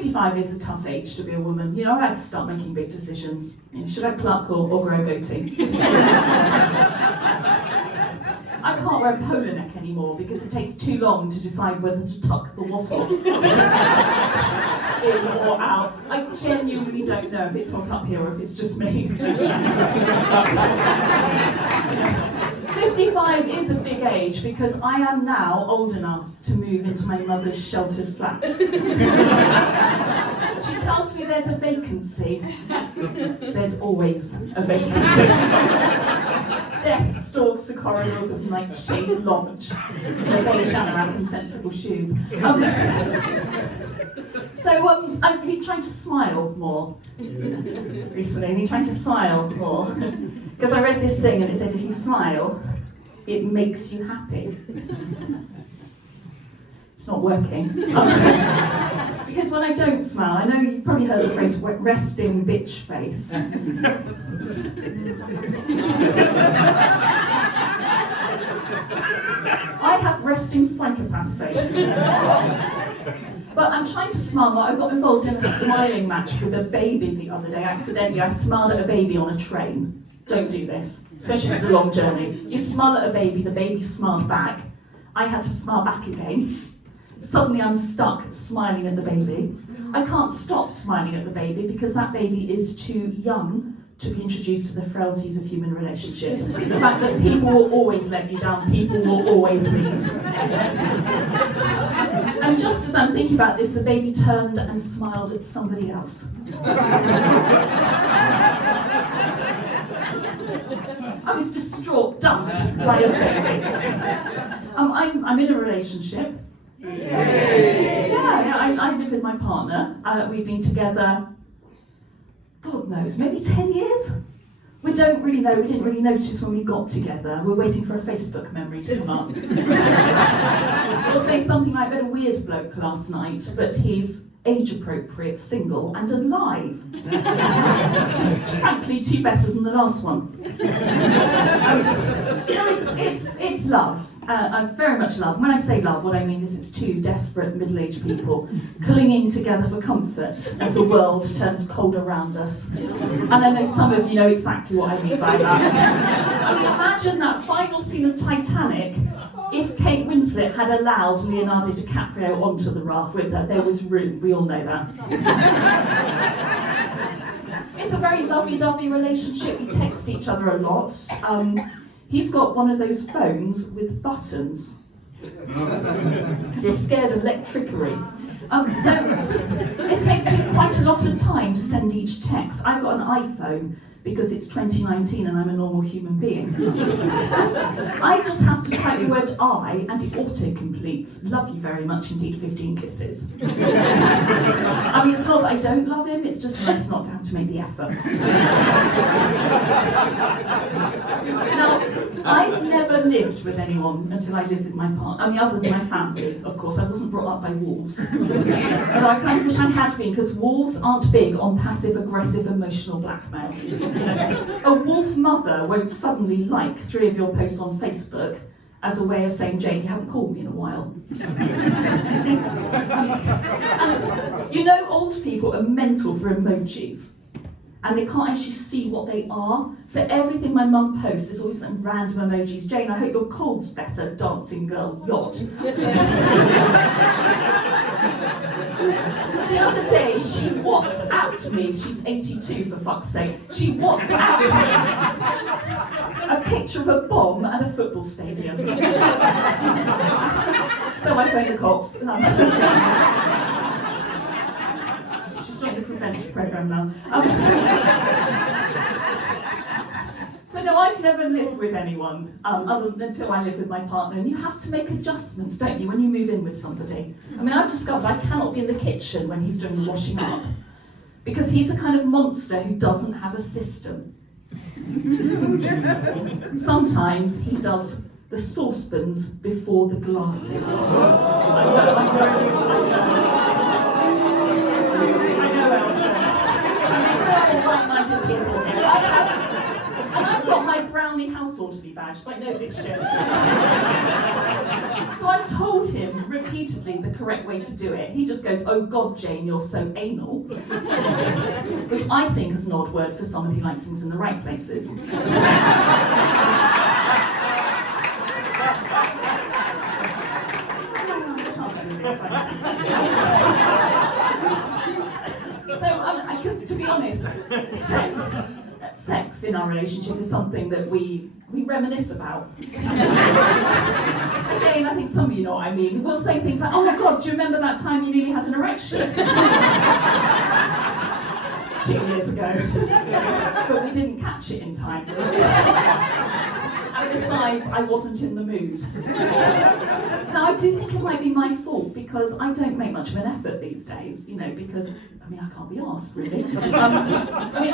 55 is a tough age to be a woman. You know, I had to start making big decisions. You know, should I pluck or grow a goatee? I can't wear a polo neck anymore because it takes too long to decide whether to tuck the wattle in or out. I genuinely don't know if it's hot up here or if it's just me. 55 is a big age because I am now old enough to move into my mother's sheltered flats. She tells me there's a vacancy. There's always a vacancy. Death stalks the corridors of Nightshade Lodge in a beige anorak and sensible shoes. I've been trying to smile more recently. I've been trying to smile more because I read this thing and it said if you smile, it makes you happy. It's not working. Because when I don't smile, I know you've probably heard the phrase resting bitch face. I have resting psychopath face. But I'm trying to smile. I got involved in a smiling match with a baby the other day. Accidentally, I smiled at a baby on a train. Don't do this, especially if it's a long journey. You smile at a baby, the baby smiled back. I had to smile back again. Suddenly I'm stuck smiling at the baby. I can't stop smiling at the baby because that baby is too young to be introduced to the frailties of human relationships. The fact that people will always let you down, people will always leave. And just as I'm thinking about this, the baby turned and smiled at somebody else. I was distraught, dumped by a baby. I'm in a relationship. Yeah, I live with my partner. We've been together, God knows, maybe 10 years? We don't really know, we didn't really notice when we got together. We're waiting for a Facebook memory to come up. We'll say something like, "Met a weird bloke last night, but he's age-appropriate, single, and alive." Just frankly too better than the last one. It's love. Very much love. When I say love, what I mean is it's two desperate middle-aged people clinging together for comfort as the world turns cold around us. And I know some of you know exactly what I mean by that. I mean, imagine that final scene of Titanic if Kate Winslet had allowed Leonardo DiCaprio onto the raft with her. There was room, we all know that. It's a very lovey-dovey relationship. We text each other a lot. He's got one of those phones with buttons because he's scared of electricery. So it takes him quite a lot of time to send each text. I've got an iPhone because it's 2019 and I'm a normal human being. I just have to type the word I and it auto-completes. Love you very much indeed, 15 kisses. I mean, it's not that I don't love him, it's just nice not to have to make the effort. Now, I've never lived with anyone until I lived with my partner. I mean, other than my family, of course. I wasn't brought up by wolves. But I kind of wish I had been, because wolves aren't big on passive-aggressive emotional blackmail. You know, a wolf mother won't suddenly like 3 of your posts on Facebook as a way of saying, "Jane, you haven't called me in a while." You know, old people are mental for emojis. And they can't actually see what they are. So everything my mum posts is always some random emojis. "Jane, I hope your cold's better, dancing girl, yacht." The other day, she WhatsApped me, she's 82 for fuck's sake, she WhatsApped me a picture of a bomb and a football stadium. So I phoned the cops. She's joined the prevention programme now. So no, I've never lived with anyone other than until I live with my partner, and you have to make adjustments, don't you, when you move in with somebody? I mean, I've discovered I cannot be in the kitchen when he's doing the washing up because he's a kind of monster who doesn't have a system. Sometimes he does the saucepans before the glasses. I know, like-minded people. And I've got my brownie house orderly badge, so I know this shit. So I've told him repeatedly the correct way to do it. He just goes, "Oh God, Jane, you're so anal," which I think is an odd word for someone who likes things in the right places. Because to be honest, sex in our relationship is something that we reminisce about. Again, I think some of you know what I mean. We'll say things like, "Oh my God, do you remember that time you nearly had an erection?" 2 years ago. But we didn't catch it in time. And besides, I wasn't in the mood. Now, I do think it might be my fault because I don't make much of an effort these days, because, I can't be arsed, really.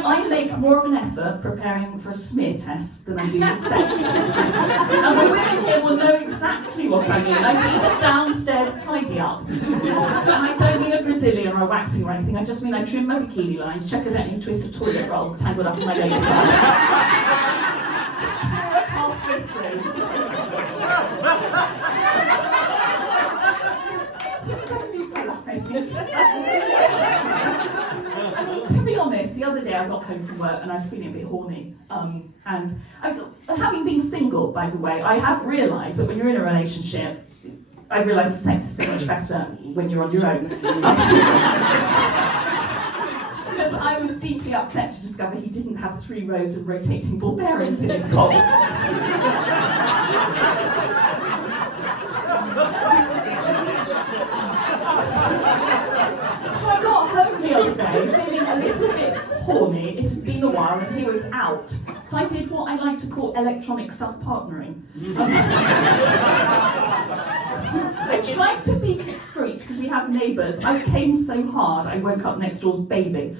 I make more of an effort preparing for a smear test than I do for sex. And the women here will know exactly what I mean. I do the downstairs tidy up. And I don't mean a Brazilian or a waxing or anything, I just mean I trim my bikini lines, check I don't need to twist a toilet roll tangled up in my lady bun. Halfway through. To be honest, the other day I got home from work and I was feeling a bit horny. And having been single, by the way, I have realised that when you're in a relationship, I've realised that sex is so much better when you're on your own. Because I was deeply upset to discover he didn't have 3 rows of rotating ball bearings in his cock. So I got home the other day feeling a little bit horny. It had been a while and he was out. So I did what I like to call electronic self-partnering. I tried to be discreet because we have neighbours. I came so hard I woke up next door's baby.